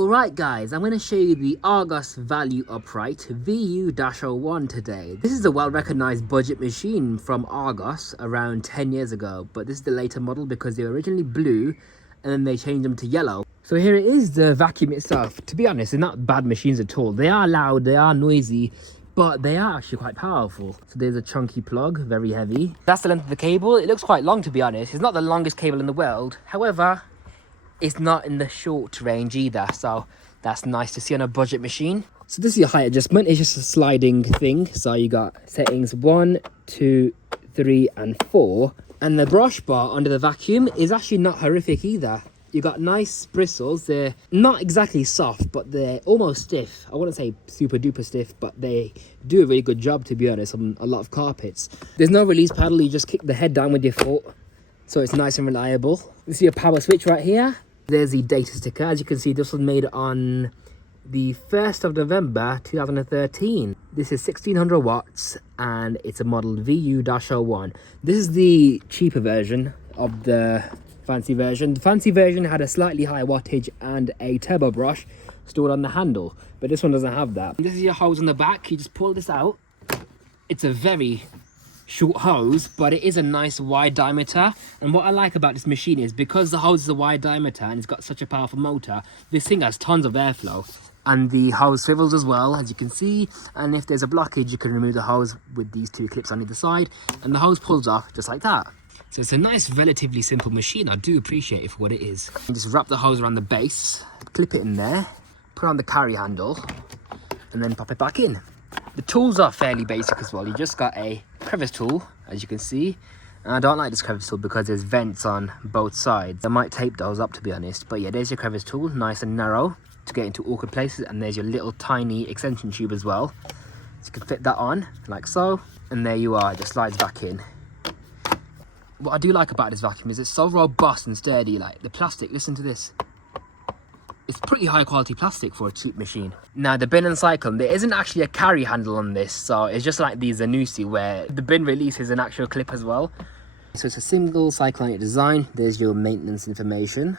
Alright guys, I'm going to show you the Argos Value Upright VU01 today. This is a well-recognized budget machine from Argos around 10 years ago, but this is the later model because they were originally blue and then they changed them to yellow. So here it is, the vacuum itself. To be honest, they're not bad machines at all. They are loud, they are noisy, but they are actually quite powerful. So there's a chunky plug, very heavy. That's the length of the cable. It looks quite long, to be honest. It's not the longest cable in the world. However, it's not in the short range either, so that's nice to see on a budget machine. So this is your height adjustment. It's just a sliding thing. So you got settings 1, 2, 3 and 4. And the brush bar under the vacuum is actually not horrific either. You got nice bristles. They're not exactly soft, but they're almost stiff. I wouldn't say super duper stiff, but they do a really good job, to be honest, on a lot of carpets. There's no release paddle. You just kick the head down with your foot, so it's nice and reliable. You see a power switch right here. There's the data sticker. As you can see, this was made on the 1st of November 2013. This is 1600 watts and it's a model VU01. This is the cheaper version of the fancy version. The fancy version had a slightly higher wattage and a turbo brush stored on the handle, but this one doesn't have that. This is your hose on the back. You just pull this out. It's a very short hose, but it is a nice wide diameter. And what I like about this machine is because the hose is a wide diameter and it's got such a powerful motor, this thing has tons of airflow. And the hose swivels as well, as you can see. And if there's a blockage, you can remove the hose with these two clips on either side, and the hose pulls off just like that. So it's a nice, relatively simple machine. I do appreciate it for what it is. You just wrap the hose around the base, clip it in there, put on the carry handle, and then pop it back in. The tools are fairly basic as well. You just got a crevice tool, as you can see. And I don't like this crevice tool because there's vents on both sides. I might tape those up, to be honest. But yeah, there's your crevice tool, nice and narrow to get into awkward places. And there's your little tiny extension tube as well. So you can fit that on, like so. And there you are, it just slides back in. What I do like about this vacuum is it's so robust and sturdy. Like the plastic, listen to this. It's pretty high quality plastic for a cheap machine. Now the bin and cycle, there isn't actually a carry handle on this, so it's just like the Zanussi where the bin release is an actual clip as well. So it's a single cyclonic design. There's your maintenance information.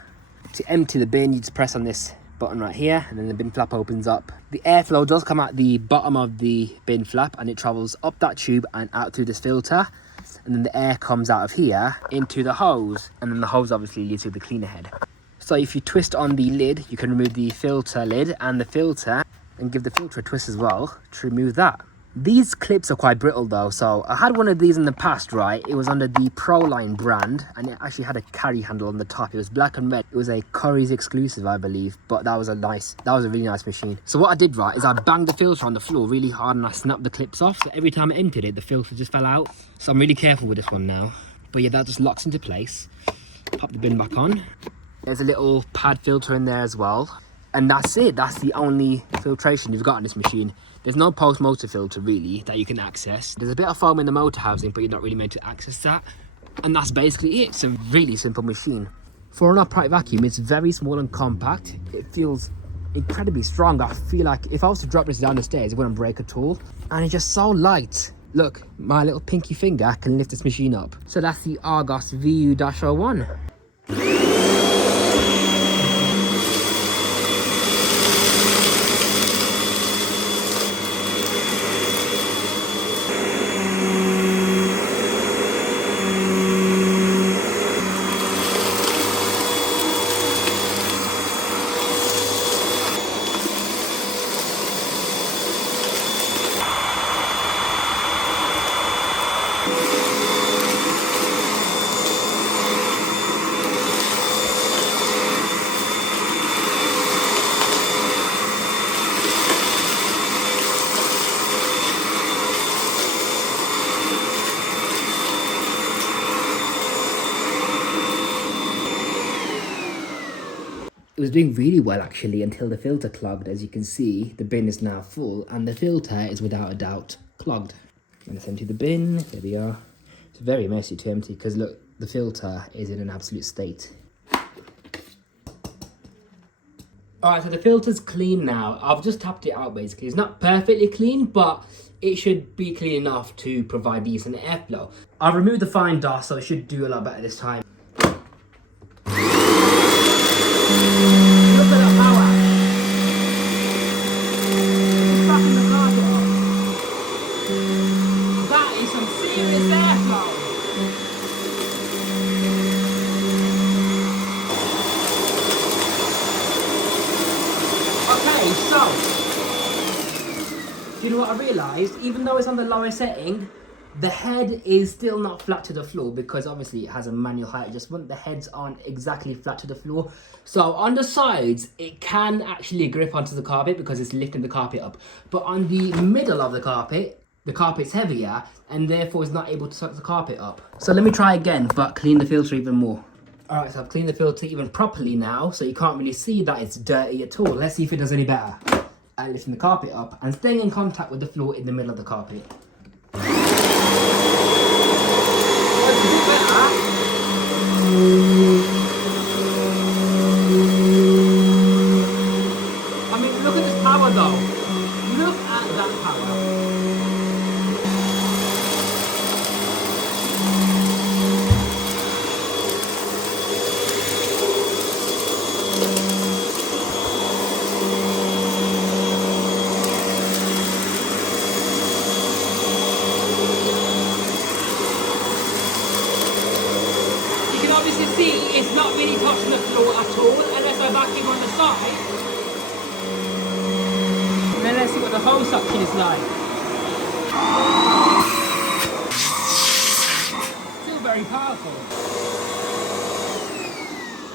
To empty the bin, you just press on this button right here and then the bin flap opens up. The airflow does come out the bottom of the bin flap and it travels up that tube and out through this filter. And then the air comes out of here into the hose, and then the hose obviously leads to the cleaner head. So if you twist on the lid, you can remove the filter lid and the filter and give the filter a twist as well to remove that. These clips are quite brittle though, so I had one of these in the past, right? It was under the Proline brand and it actually had a carry handle on the top. It was black and red. It was a Curry's exclusive, I believe, but that was a really nice machine. So what I did, right, is I banged the filter on the floor really hard and I snapped the clips off. So every time I emptied it, the filter just fell out. So I'm really careful with this one now. But yeah, that just locks into place. Pop the bin back on. There's a little pad filter in there as well. And that's it. That's the only filtration you've got on this machine. There's no post-motor filter really that you can access. There's a bit of foam in the motor housing, but you're not really meant to access that. And that's basically it. It's a really simple machine. For an upright vacuum, it's very small and compact. It feels incredibly strong. I feel like if I was to drop this down the stairs, it wouldn't break at all. And it's just so light. Look, my little pinky finger can lift this machine up. So that's the Argos VU01. It was doing really well actually until the filter clogged. As you can see, the bin is now full and the filter is without a doubt clogged. Let's empty the bin. There we are. It's very messy to empty because look, the filter is in an absolute state. Alright, so the filter's clean now. I've just tapped it out basically. It's not perfectly clean, but it should be clean enough to provide decent airflow. I've removed the fine dust, so it should do a lot better this time. Look at that power. Do you know what I realised? Even though it's on the lower setting, the head is still not flat to the floor because obviously it has a manual height adjustment. The heads aren't exactly flat to the floor. So on the sides, it can actually grip onto the carpet because it's lifting the carpet up. But on the middle of the carpet's heavier and therefore is not able to suck the carpet up. So let me try again, but clean the filter even more. Alright, so I've cleaned the filter even properly now, so you can't really see that it's dirty at all. Let's see if it does any better. And lifting the carpet up and staying in contact with the floor in the middle of the carpet. I mean, look at this power though. Look at that power. Obviously see it's not really touching the floor at all unless I vacuum on the side. And then let's see what the whole suction is like. Still very powerful.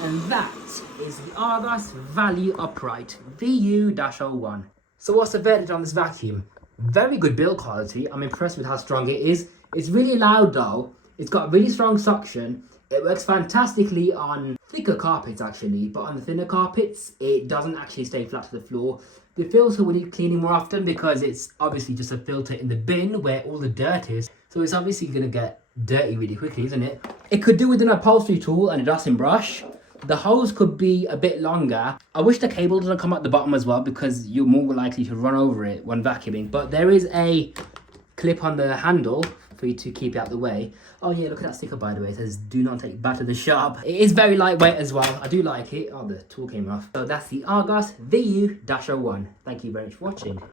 And that is the Argos Value Upright VU01. So what's the verdict on this vacuum? Very good build quality. I'm impressed with how strong it is. It's really loud though. It's got really strong suction. It works fantastically on thicker carpets actually, but on the thinner carpets, it doesn't actually stay flat to the floor. The filter will need cleaning more often because it's obviously just a filter in the bin where all the dirt is. So it's obviously going to get dirty really quickly, isn't it? It could do with an upholstery tool and a dusting brush. The hose could be a bit longer. I wish the cable doesn't come at the bottom as well because you're more likely to run over it when vacuuming. But there is a clip on the handle for you to keep it out the way. Oh yeah, look at that sticker by the way. It says do not take back to the shop. It is very lightweight as well. I do like it. Oh, the tool came off. So that's the Argos VU01. Thank you very much for watching.